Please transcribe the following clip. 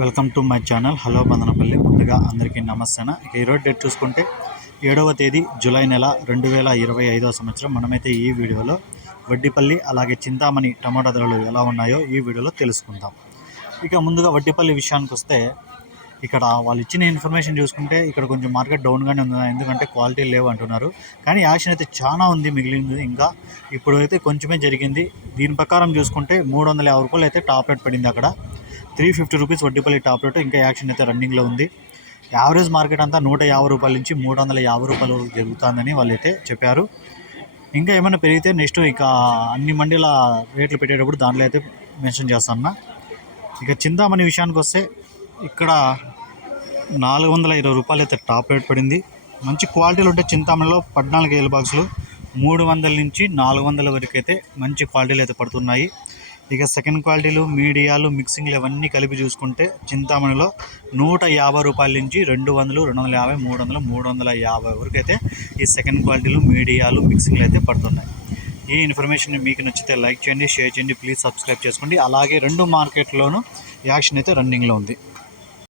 Welcome to my channel. Hello Bandhanapalli ముందుగా అందరికీ నమస్తే ఇక ఈరోజు డేట్ చూసుకుంటే ఏడవ తేదీ జూలై నెల రెండు వేల ఇరవై ఐదవ సంవత్సరం. మనమైతే ఈ వీడియోలో వడ్డిపల్లి అలాగే చింతామణి టమాటా ధరలు ఎలా ఉన్నాయో ఈ వీడియోలో తెలుసుకుందాం. ఇక ముందుగా వడ్డిపల్లి విషయానికి వస్తే ఇక్కడ వాళ్ళు ఇచ్చిన ఇన్ఫర్మేషన్ చూసుకుంటే ఇక్కడ కొంచెం మార్కెట్ డౌన్గానే ఉంది. ఎందుకంటే క్వాలిటీ లేవు అంటున్నారు. కానీ యాక్షన్ అయితే చాలా ఉంది మిగిలింది ఇంకా. ఇప్పుడు అయితే కొంచెమే జరిగింది. దీని ప్రకారం చూసుకుంటే మూడు వందల యాభై రూపాయలు అయితే టాప్ రేట్ పడింది అక్కడ. Three fifty rupees Vaddipalli top rate ఇంకా యాక్షన్ అయితే రన్నింగ్లో ఉంది. యావరేజ్ మార్కెట్ అంతా నూట యాభై రూపాయల నుంచి మూడు వందల యాభై రూపాయల వరకు జరుగుతుందని వాళ్ళైతే చెప్పారు. ఇంకా ఏమైనా పెరిగితే నెక్స్ట్ ఇక అన్ని మండీల రేట్లు పెట్టేటప్పుడు దాంట్లో అయితే మెన్షన్ చేస్తాను ఇక చింతామణి విషయానికి వస్తే ఇక్కడ నాలుగు వందల ఇరవై రూపాయలు అయితే టాప్ రేట్ పడింది. మంచి క్వాలిటీలు ఉంటే చింతామణిలో పద్నాలుగు ఏళ్ళ బాక్సులు మూడు వందల నుంచి నాలుగు వందల వరకు అయితే మంచి క్వాలిటీలు అయితే పడుతున్నాయి. ఇక సెకండ్ క్వాలిటీలు మీడియాలు మిక్సింగ్లు ఇవన్నీ కలిపి చూసుకుంటే చింతామణిలో నూట యాభై రూపాయల నుంచి రెండు వందలు రెండు వందల యాభై మూడు వందలు మూడు వందల యాభై వరకు అయితే ఈ సెకండ్ క్వాలిటీలు మీడియాలు మిక్సింగ్లు అయితే పడుతున్నాయి. ఈ ఇన్ఫర్మేషన్ మీకు నచ్చితే లైక్ చేయండి షేర్ చేయండి ప్లీజ్ సబ్స్క్రైబ్ చేసుకోండి. అలాగే రెండు మార్కెట్లోనూ యాక్షన్ అయితే రన్నింగ్లో ఉంది.